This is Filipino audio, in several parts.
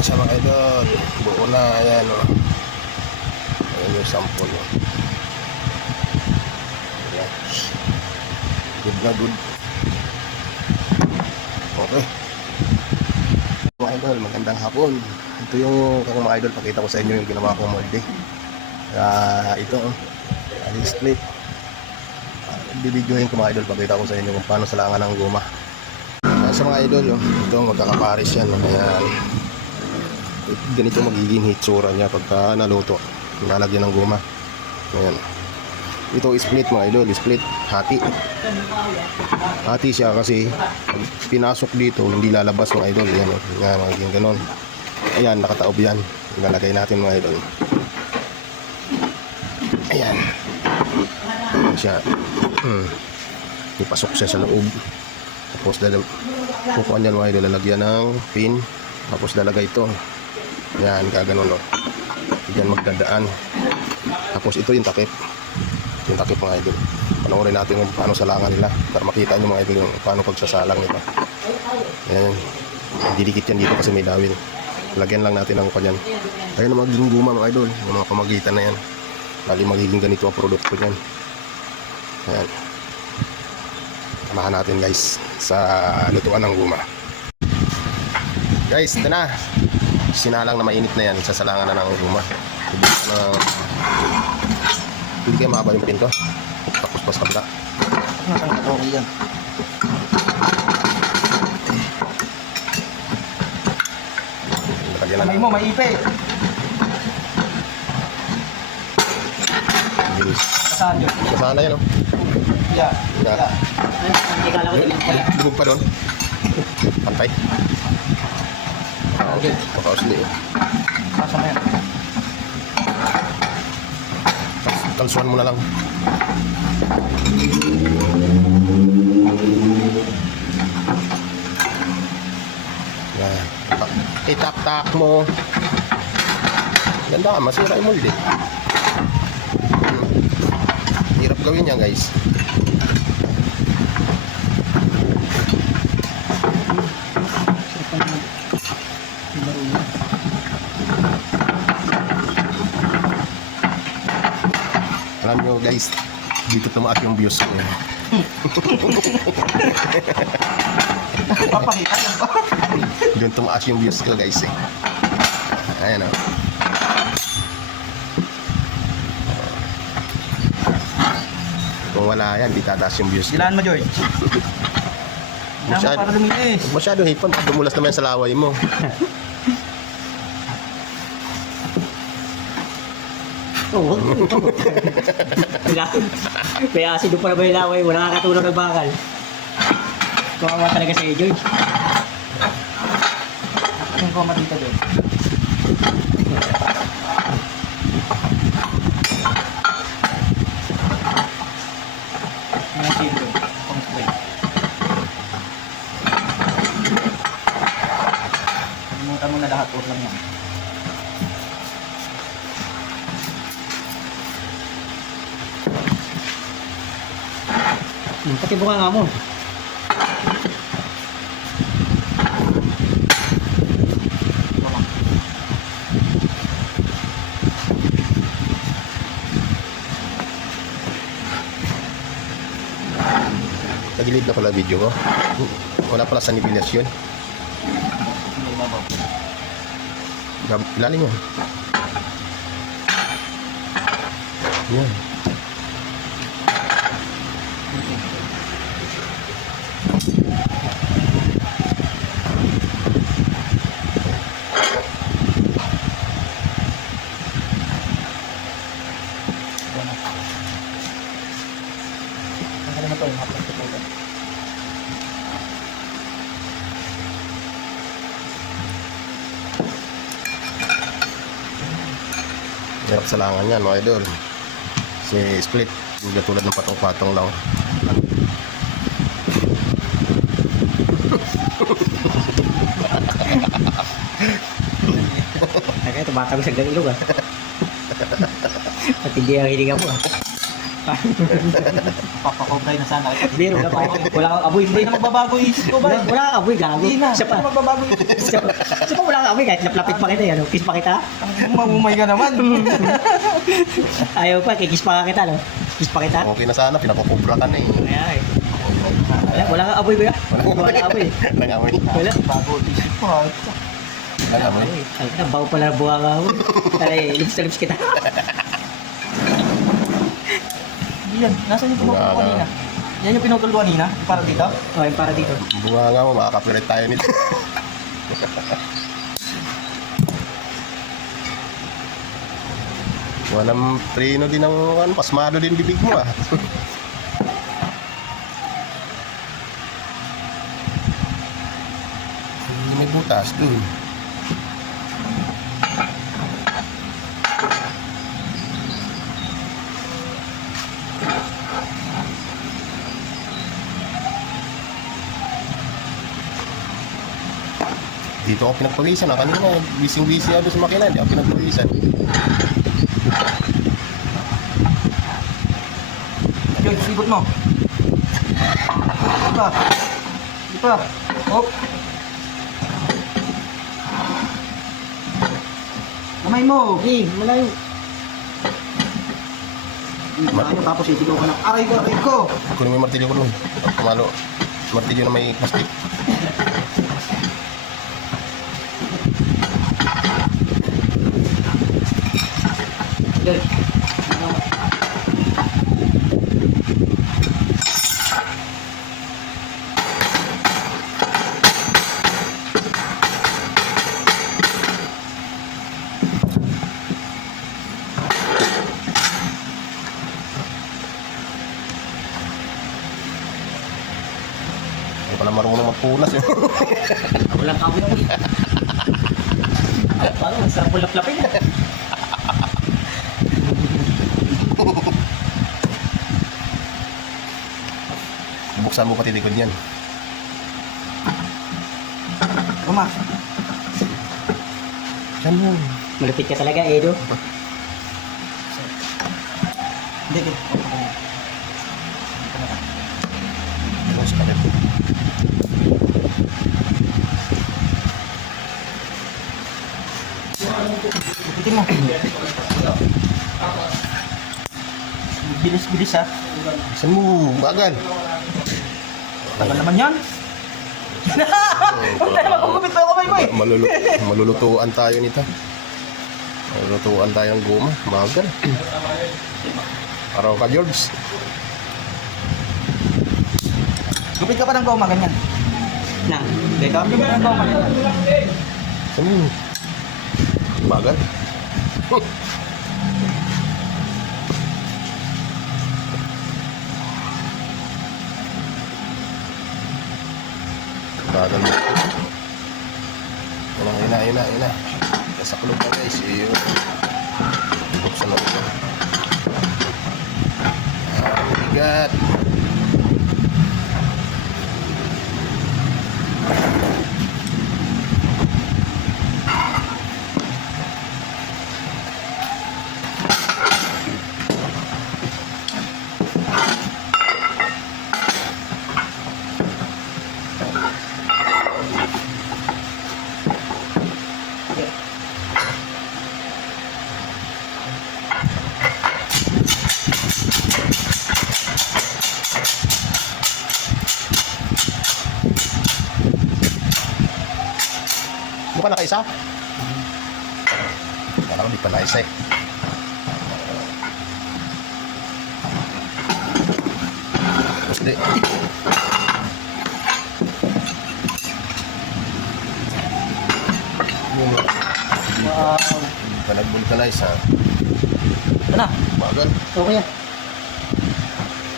Siya mga idol, buo na, ayan o. Ayan yung sample o. Ayan. Good na good. Okay. Mga idol, magandang hapon. Ito yung mga idol, pakita ko sa inyo yung ginawa kong molde. Ito o, split. Bibidyohin ko mga idol, pakita ko sa inyo kung paano salangan ng guma. Sa mga idol, ito magkakaparis yan. Ayan. Ganito magiging hitsura niya pagka naluto. Lalagyan ng guma. Ayan. Ito split mga idol, split, hati. Hati siya kasi pinasok dito, hindi lalabas mga idol. Ayan, ayan magiging ganon. Ayan, nakataob yan. Ilalagay natin mga idol. Ayan. Ayan siya. Ipasok siya sa loob. Tapos kukuha niyan mga idol, lalagyan ng pin. Tapos lalagay ito. Yan, gaganon o. Diyan magdadaan. Tapos ito yung takip. Yung takip mga idol. Panoorin natin kung paano salangan nila para makita nyo mga idol yung paano pagsasalang nito. Yan. Didikit yan dito kasi may dawil. Lagyan lang natin ng kanyan. Ayun ang magiging guma mga idol. Yung mga pamagitan na yan. Bali magiging ganito ang produkto nyan. Ayan. Samahan natin guys sa lutuan ng guma. Guys, ito na. Sinalang na mainit na yan, sasalangan na ng guma. Hindi kayo makaba yung pinto. Tapos pas kabila. Okay yan. Kamay mo, maipe. Kasaan yun? Kasaan na yan o. Yeah. Dugog pa doon. Pantay. Okay, pakausli eh. Kasaan na yan? Kalsuan mo na lang. Yan. Itak-tak mo. Ganda, masira yung molde. Hirap gawin yan guys. Alam nyo guys, dito tumaas yung views ko. Papakita yan ba? Doon tumaas yung views ko guys eh. Ayan o. Kung wala yan, di tataas yung views ko. Dilaan mo, George. Dilaan mo para lumilis. Masyado hipon, dumulas naman sa laway mo. Oo. May asido pa na ba yung laway? Wala nakakatulog ng bakal. Kawawa talaga sa'yo, George. Tingin ko matita doon. Mga silo. Pang-spray. Kalimutan mo na lahat. Huwag lang yan. Pati bunga nga mo. Nagilid na pala video ko. Wala pala sa nibilas yun. Ilalim mo. Yan. Ang ito, yung haplas ko po. Hirap salangan yan mga idol. Si split, hindi tulad ng patong-patong lang. Kaya tumatawag sa ilog ah. At hindi ang hininga mo ah. Papakobray na sana. Biro na pa. Wala kang amoy. Hindi na magbabago yung isip ko ba? Wala kang amoy, gago. Hindi na. Siya Hindi pa. na magbabago yung isip ko. Siya pa wala kang amoy kahit naplapit pa kita. Ano? Kiss pa kita. Mamumay ka naman. Ayaw pa, kikis pa kita, no? Kiss pa kita. Okay na sana, pinapakubra ka na eh. Kaya eh. Wala kang amoy ba? Wala kang amoy. Walang amoy. Wala. Bago yung isip ko. Ha? Walang amoy. Ay, bago pala ng buha ka ako. Ay, lips na lips kita. Yan. Nasaan yung pinutol ko Wala. kanina? Yan yung pinutol ko kanina? Para dito? Oh, yung para dito. Bunga nga mo, makakapilit tayo nito. Walang preno din ng ano, pasmado din bibig mo ah. Hindi may butas dun. Dito ako pinagpawisan na kanina, busy ako sa makina, hindi ako pinagpawisan. Yun, sigot mo. Di pa. Di pa. Hop. Kamay mo. Eh, malayo. Ano, tapos isigaw ka na. Aray ko, aray ko. Kunin mo yung martilyo ko dun. Pumalo. Martilyo na may plastic. Yan. Hindi pala marunong magpunas yun. Walang kami naman. Parang masarap mo laplapin. Buksan mo pati likod niyan. Uma. Yan mo. Malupit ka talaga, Edo. Hindi, hindi. Close ka rin. Ipitin mo. Bilis-bilis ha. Buksan mo. Bagal. Tagal naman yan. Huwag tayo magpagupit pa kamay mo eh. Malulutuan tayo nito. Malulutuan tayo ng goma. Bagal. Araw ka, George. Gupit ka pa ng goma, ganyan. Na. Teka, gupit ka ng goma, ganyan. Buksan mo. Bagal. Bagal mo. Yun na. Nasa kulog na guys. Yun. Buksan mo ito. Bigat. Buka na kaisa? Parang di pa naisa eh. Tapos di. Wow. Hindi pa nag-vulcanize ha. Ito na. Bagal. Okay yan.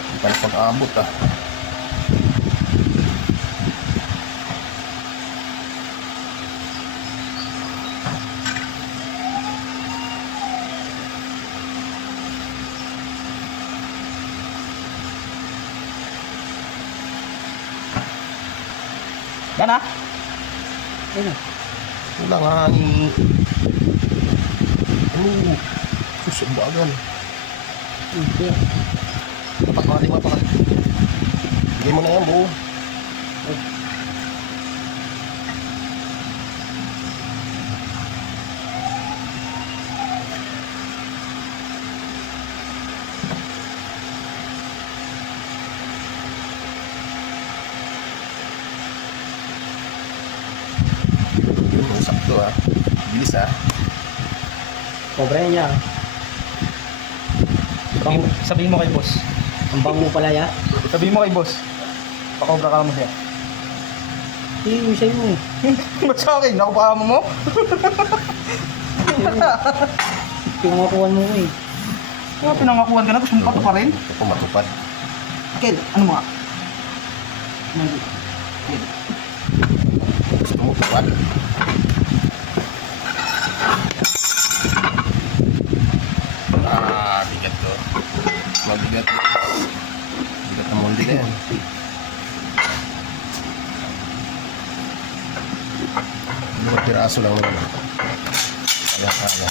Hindi pa napag-aabot ah. Yan ha. Ayun na. Wala nga eh. Sus, ang bagal. Hindi. Pagkakati mo, Bigay mo na yan, buo. Yun, sakto ah. Bilis ah. Sobra yan niya. Sabihin mo kay boss. Ang bango pala ya. Sabihin mo kay boss. Pakobra ka mo siya. Hindi, sa'yo mo. Ba't sa akin? Ako pa mo? Pinangakuhan mo eh. Mga pinangakuhan ka na, tapos mumpato pa rin. Ito matupad. Ken, ano mo nga? Nandito. Gusto mo tupad? Ah, bigat to. Mabigat. Bigat ang molde na yan. Dua piraso lang naman. Kaya.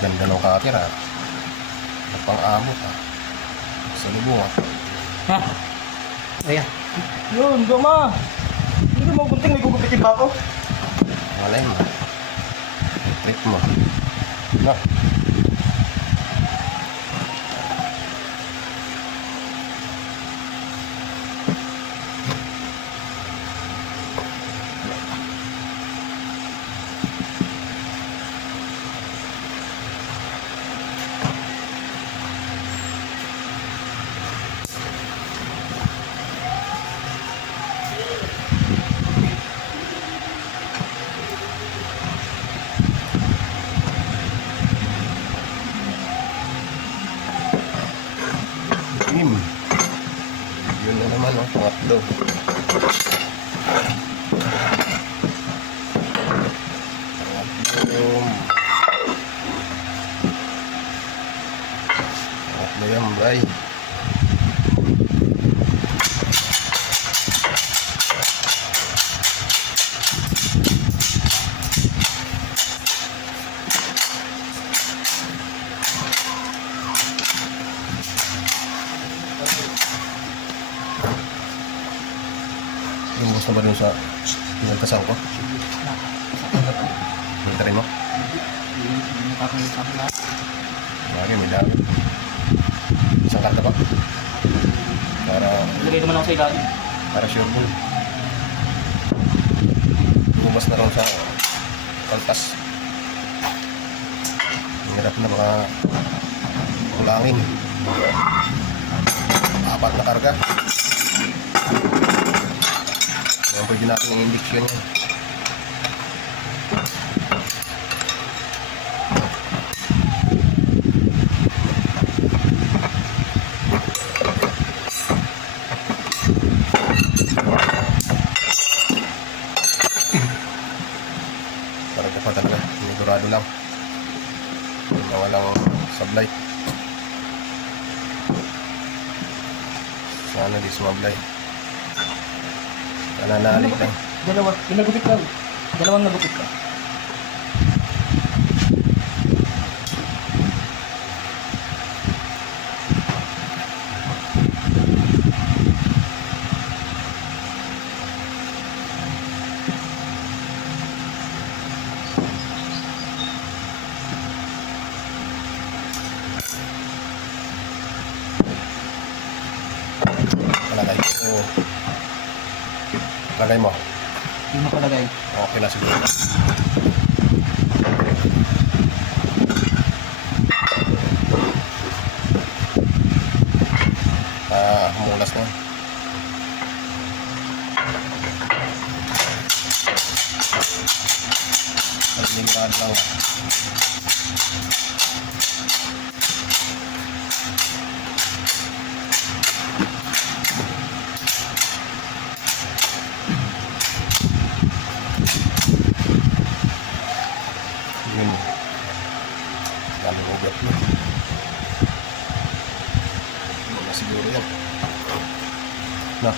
Ganda ng cutter ah. Pang-amot ah. Sa lubong ah. Ha? Ayan. Yun, gama. Hindi mo gunting, may gugupitin pa ako. Malay mo. Trip mo. Na. Team. Yun na naman oh, pangatlo. Pangatlo. Pangatlo yan, bray. Imbos na ba dun sa pinagkasaw ko? Hintarin mo? Bagay, may dami. Isang karta pa. Lagay naman ako sa ilalim. Para sure ball. Lumabas na rin sa kaltas. Ang hirap na baka kulangin. Apat na karga. Yan pwede natin yung induction yan. Parang pa talaga, sigurado lang na walang sablay. Sana di sumablay. Nananalig lang. Dalawa, pinagupit lang. Dalawang nagupit ka. Palagay ko Lagay mo. Hindi mo palagay. Okay na siguro. Humulas na. Palingan lang. Yun. Lalo ugat mo. Wala siguro yan. Na.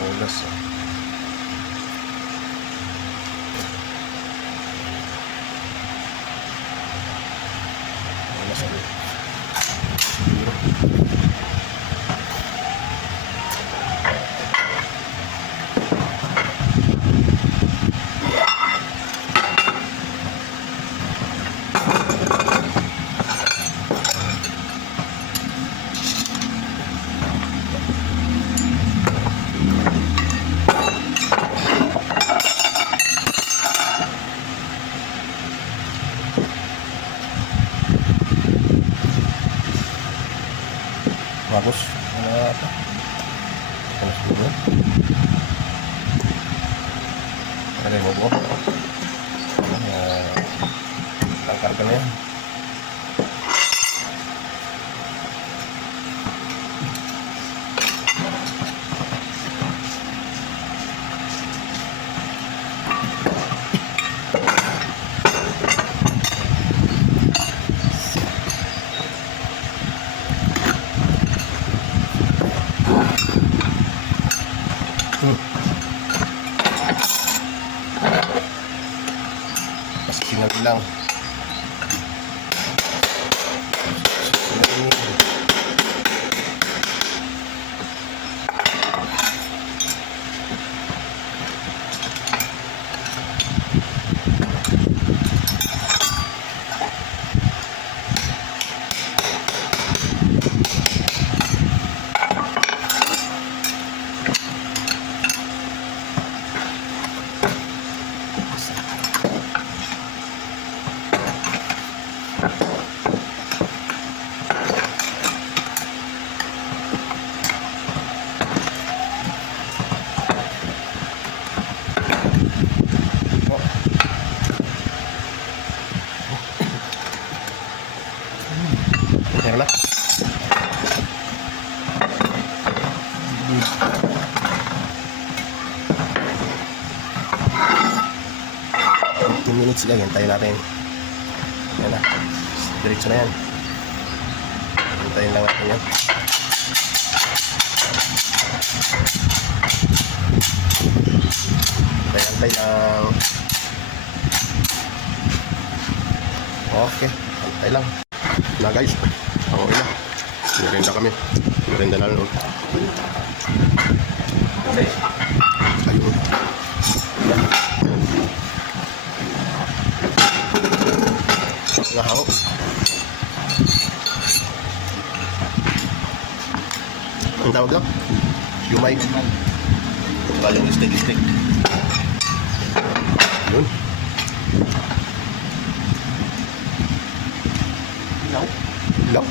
Ulas. Ulas ulit. Bagus. Panas dulu. Ada yang bobo. Tangkarkan ya. Masih tinggal bilang. Meron na. 15 minutes lang, hintayin natin. Yan na. Diretso na yan. Hintayin lang natin yan. Hintay lang. Okay. Hintay lang. Na guys. Okay na. Merinda kami. Merinda na lang. Ayun. Ngahaw. Ang tawag lang? Siumay. Galing steak. Yun. Ilaw.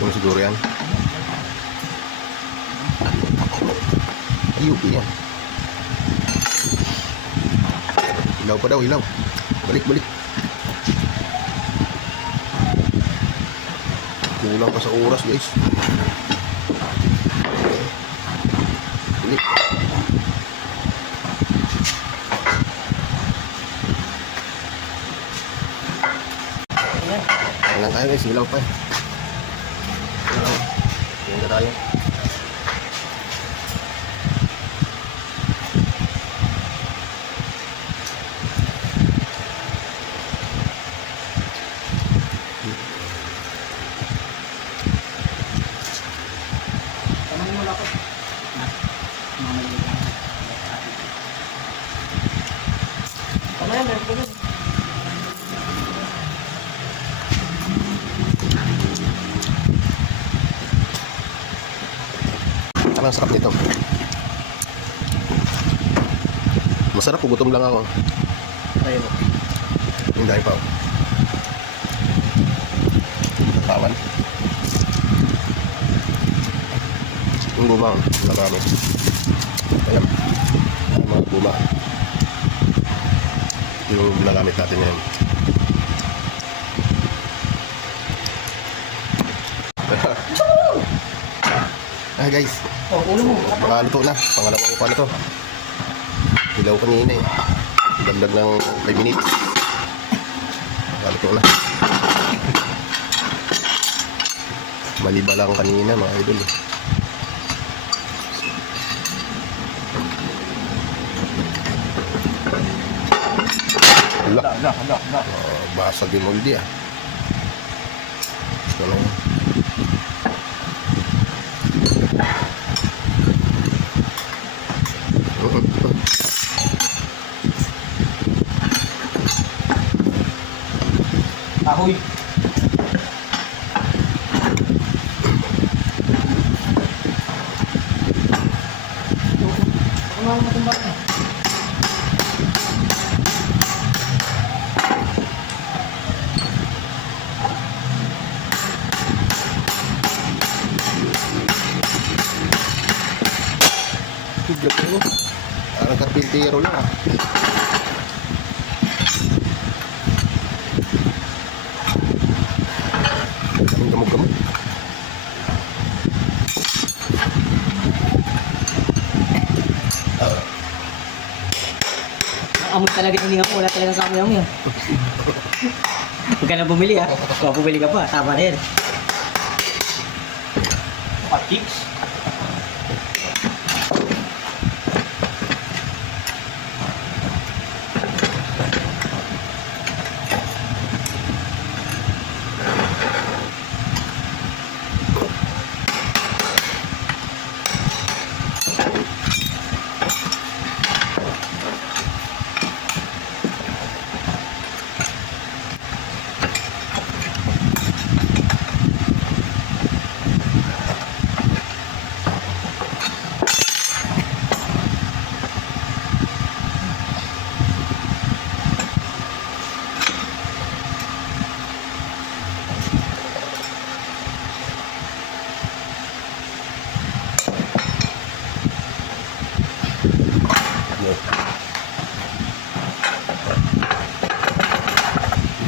Kung siguro yan. Ayupi yan. Ilaw pa daw, ilaw. Balik. Kulang pa sa oras guys. Balik. Ayan tayo guys, ilaw pa. Ayan tayo. Sobrang sarap nito. Masarap, gutom lang ako. Ayun. Hindi pa. Katawan. Yung gumang, nagamit. Ayan. Ang mga guma. Yung ginagamit natin ngayon. Ay guys, Oh, ulo mo. nakaluto na. Pangalawang ko pa na to. Hilaw kanina eh. Dagdag ng 5 minutes. Nakaluto na. Maliba lang kanina mga idol eh. Wala. Hala. Basag yung molde ah. Ito lang. Ahoy. Ano ang matumbak na? Tignan ko. Parang karpintero lang ah. Daming gamog-gamog. Ang amoy talaga ng mo. Wala talagang kamoy mo yan. Huwag ka na bumili ha. Kung bumili ka pa, tama na yan. Chicks.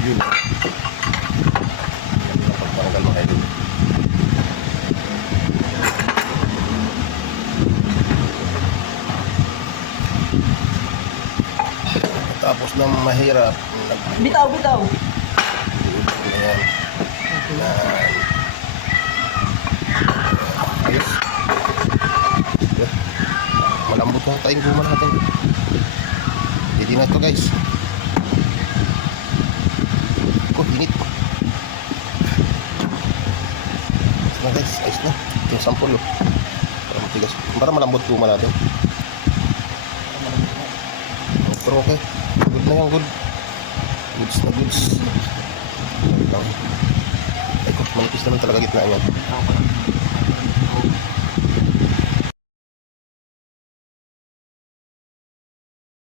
Yun. Pagpanggal mga idol. Tapos ng mahirap, Bitaw. Ayan. Ayos. Malambot yung tayong guma natin. Hindi na ito guys. Init. Ayos na guys, ayos na. Ito yung sampol oh. Para matigas. Para malambot guma natin. Pero okay. Good na yan, good. Goods na goods. Ay ko, manipis naman talaga gitna yan.